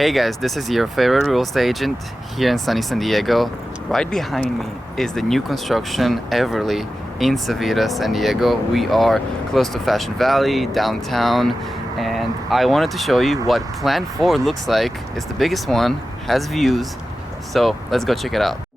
Hey guys, this is your favorite real estate agent here in sunny San Diego. Right behind me is the new construction Everly in Civita, San Diego. We are close to Fashion Valley, downtown, and I wanted to show you what Plan 4 looks like. It's the biggest one, has views, so let's go check it out.